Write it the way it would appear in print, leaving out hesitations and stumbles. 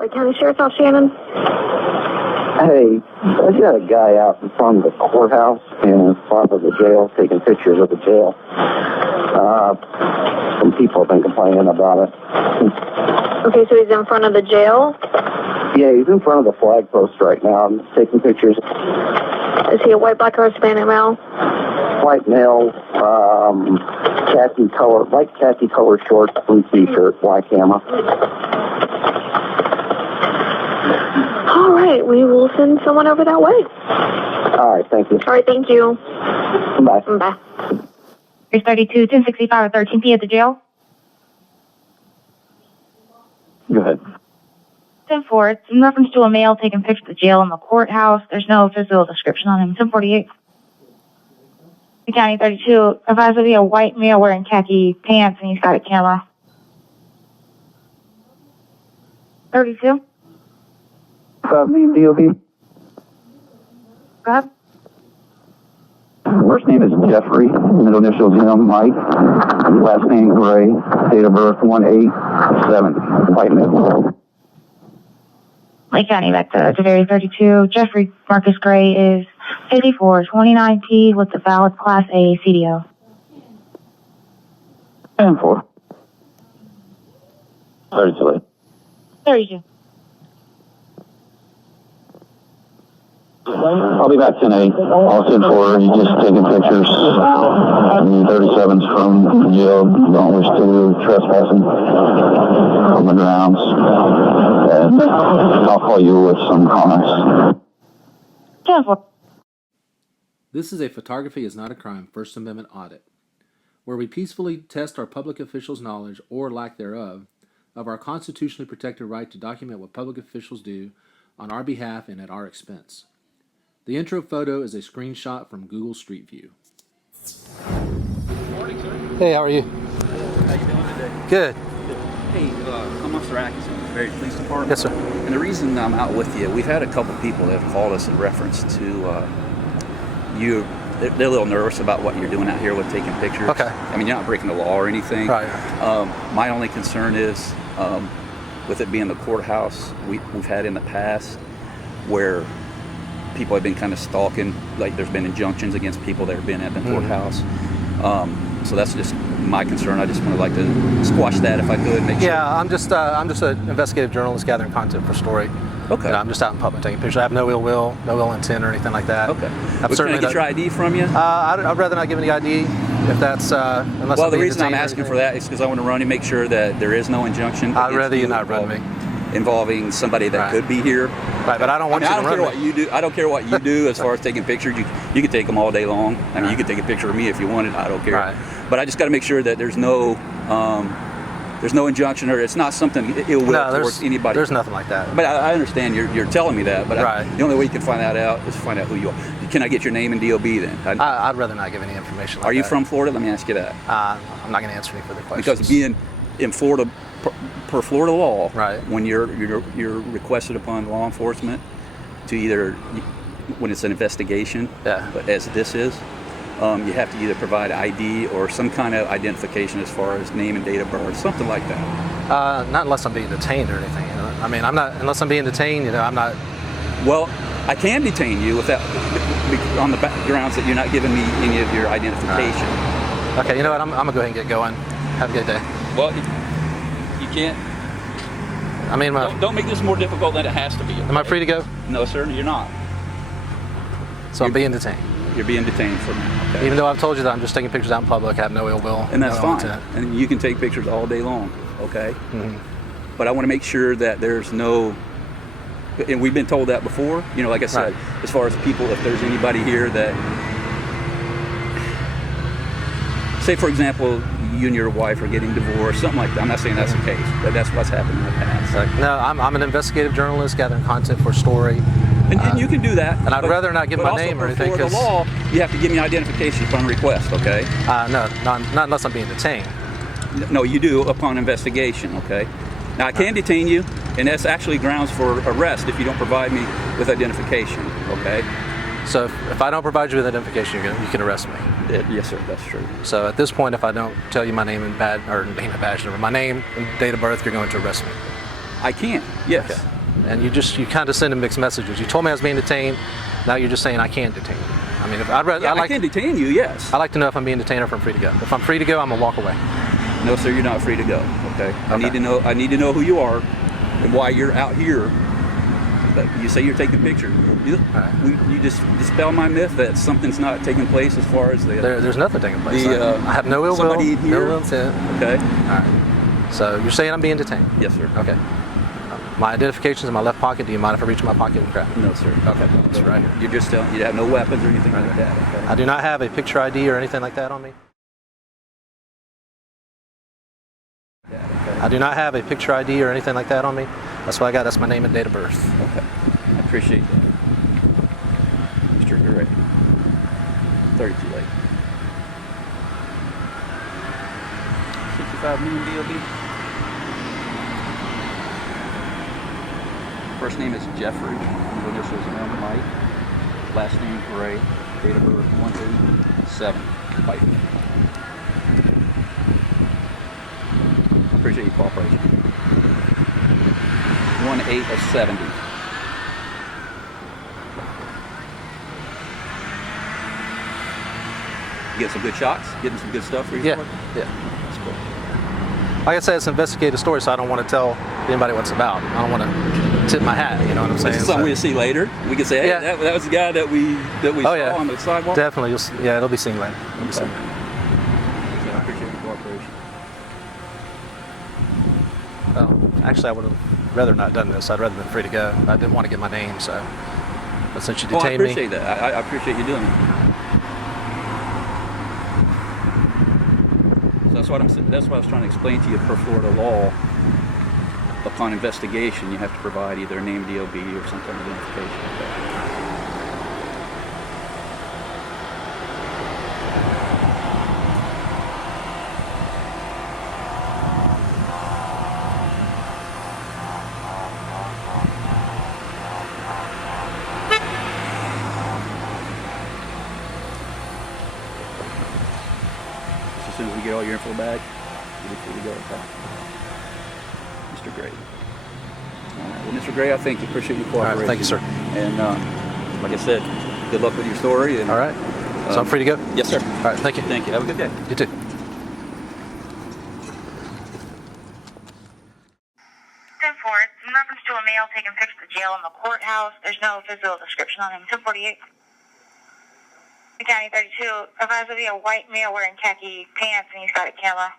Lake County Sheriff's Office, Shannon. Hey, I got a guy out in front of the courthouse and in front of the jail taking pictures of the jail. Some people have been complaining about it. Okay, so he's in front of the jail? Yeah, he's in front of the flag post right now. I'm taking pictures. Is he a white, black, or Hispanic male? White male, khaki color, light khaki color shorts, blue t-shirt, black camera. All right, we will send someone over that way. All right, thank you. All right, thank you. Bye. Bye. There's 32, 1065 or 13P at the jail. Go ahead. 10-4, it's in reference to a male taking pictures of the jail in the courthouse. There's no physical description on him. 1048. The County 32, advised to be a white male wearing khaki pants and he's got a camera. 32. DOB. Go ahead. First name is Jeffrey, middle initials M, Mike, last name Gray, date of birth 1/8/70, white male. Lake County, back to Area 32. Jeffrey Marcus Gray is 54, 29P with the valid Class A CDO. 10-4. 32. 32. I'll be back 10-8. All set for you, just taking pictures. 37's from jail. Don't wish to trespassing on the grounds. And I'll call you with some comments. 10-4. This is a Photography is Not a Crime First Amendment audit, where we peacefully test our public officials' knowledge, or lack thereof, of our constitutionally protected right to document what public officials do on our behalf and at our expense. The intro photo is a screenshot from Google Street View. Good morning, sir. Hey, how are you? How you doing today? Good. Hey, I'm Officer Atkinson with the Berry Police Department. Yes, sir. And the reason I'm out with you, we've had a couple people that have called us in reference to you. They're a little nervous about what you're doing out here with taking pictures. Okay. I mean, you're not breaking the law or anything. Right. My only concern is, with it being the courthouse, we've had in the past where people have been kind of stalking, like there's been injunctions against people that have been at the courthouse. So that's just my concern. I just would like to squash that if I could. Make sure. Yeah, I'm just an investigative journalist gathering content for story. Okay. I'm just out in public taking pictures. I have no ill will, no ill intent or anything like that. Okay. Well, Can I get your ID from you? I'd rather not give any ID if that's unless. Well, the reason I'm asking for that is because I want to run and make sure that there is no injunction. I'd rather you not run me. Involving somebody that could be here. Right, but I don't want you to run me. I don't care what you do. I don't care what you do as far as taking pictures. You can take them all day long. I mean, you can take a picture of me if you wanted. I don't care. Right. But I just got to make sure that there's no injunction, or it's not something ill will towards anybody. There's nothing like that. But I understand you're telling me that. But the only way you can find that out is find out who you are. Can I get your name and DOB then? I'd rather not give any information like that. Are you from Florida? Let me ask you that. I'm not going to answer any further questions. Because being in Florida, per Florida law, right, when you're requested upon law enforcement to either, when it's an investigation, but as this is, you have to either provide ID or some kind of identification as far as name and date of birth, something like that. Not unless I'm being detained or anything. You know? I mean, I'm not unless I'm being detained. You know, I'm not. Well, I can detain you without on the grounds that you're not giving me any of your identification. Okay, you know what? I'm gonna go ahead and get going. Have a good day. Well, you can't. I mean, don't make this more difficult than it has to be. Okay? Am I free to go? No, sir, you're not. So I'm being detained. You're being detained for now. Okay? Even though I've told you that I'm just taking pictures out in public, I have no ill will. And that's no fine. intent. And you can take pictures all day long, okay? Mm-hmm. But I want to make sure that there's no, and we've been told that before, you know, like I said, as far as people, if there's anybody here that, say for example, you and your wife are getting divorced, something like that. I'm not saying that's the case, but that's what's happened in the past. No, I'm an investigative journalist gathering content for a story. And you can do that. And I'd rather not give my name or anything. But also, for the law, you have to give me identification upon request, okay? No, not unless I'm being detained. No, you do upon investigation, okay? Now, I can detain you, and that's actually grounds for arrest if you don't provide me with identification, okay? So if I don't provide you with identification, you can arrest me? Yes, sir, that's true. So at this point, if I don't tell you my name and my name and date of birth, you're going to arrest me? I can, yes. Okay. And you kind of send mixed messages. You told me I was being detained. Now you're just saying I can't detain you. I mean, I can detain you, yes. I like to know if I'm being detained or if I'm free to go. If I'm free to go, I'm gonna walk away. No, sir, you're not free to go. Okay. I need to know who you are and why you're out here. But you say you're taking pictures. You just dispel my myth that something's not taking place as far as there's nothing taking place. I have no ill will. Somebody in here. No ill intent. Okay. All right. So you're saying I'm being detained? Yes, sir. Okay. My identification's in my left pocket. Do you mind if I reach in my pocket and grab it? No, sir. Okay. It's right here. You're just telling you have no weapons or anything like that. Okay. I do not have a picture ID or anything like that on me. I do not have a picture ID or anything like that on me. That's what I got. That's my name and date of birth. Okay. I appreciate that. Mr. Gray. 32 late. 65 million DOB. First name is Jeffrey. Middle initials M. Mike. Last name Gray. Date of birth 187. Fight. Appreciate your cooperation. 18 of 70. Getting some good shots, getting some good stuff for you. Yeah. That's cool. Like I said, it's an investigative story, so I don't want to tell anybody what it's about. I don't want to tip my hat. You know what I'm saying? This is something we'll see later. We can say, hey, Yeah. that was the guy that we saw on the sidewalk. Definitely. It'll be seen later. It'll be seen. I appreciate your cooperation. Well, actually, I would have rather not done this. I'd rather been free to go. I didn't want to get my name, so. But since you Well, I detained me, appreciate that. I appreciate you doing it. So that's what I was trying to explain to you. Per Florida law, upon investigation, you have to provide either a name DOB or some kind of identification. As soon as we get all your info back, you'll be free to go. Okay. Mr. Gray. All right. Well, Mr. Gray, I thank you. Appreciate your cooperation. All right, thank you, sir. And like I said, good luck with your story. And, all right. So I'm free to go? Yes, sir. All right, thank you. Thank you. Have a good day. You too. 10-4, in reference to a male taking pictures of the jail in the courthouse. There's no physical description on him. 1048. County 32, advised to be a white male wearing khaki pants, and he's got a camera.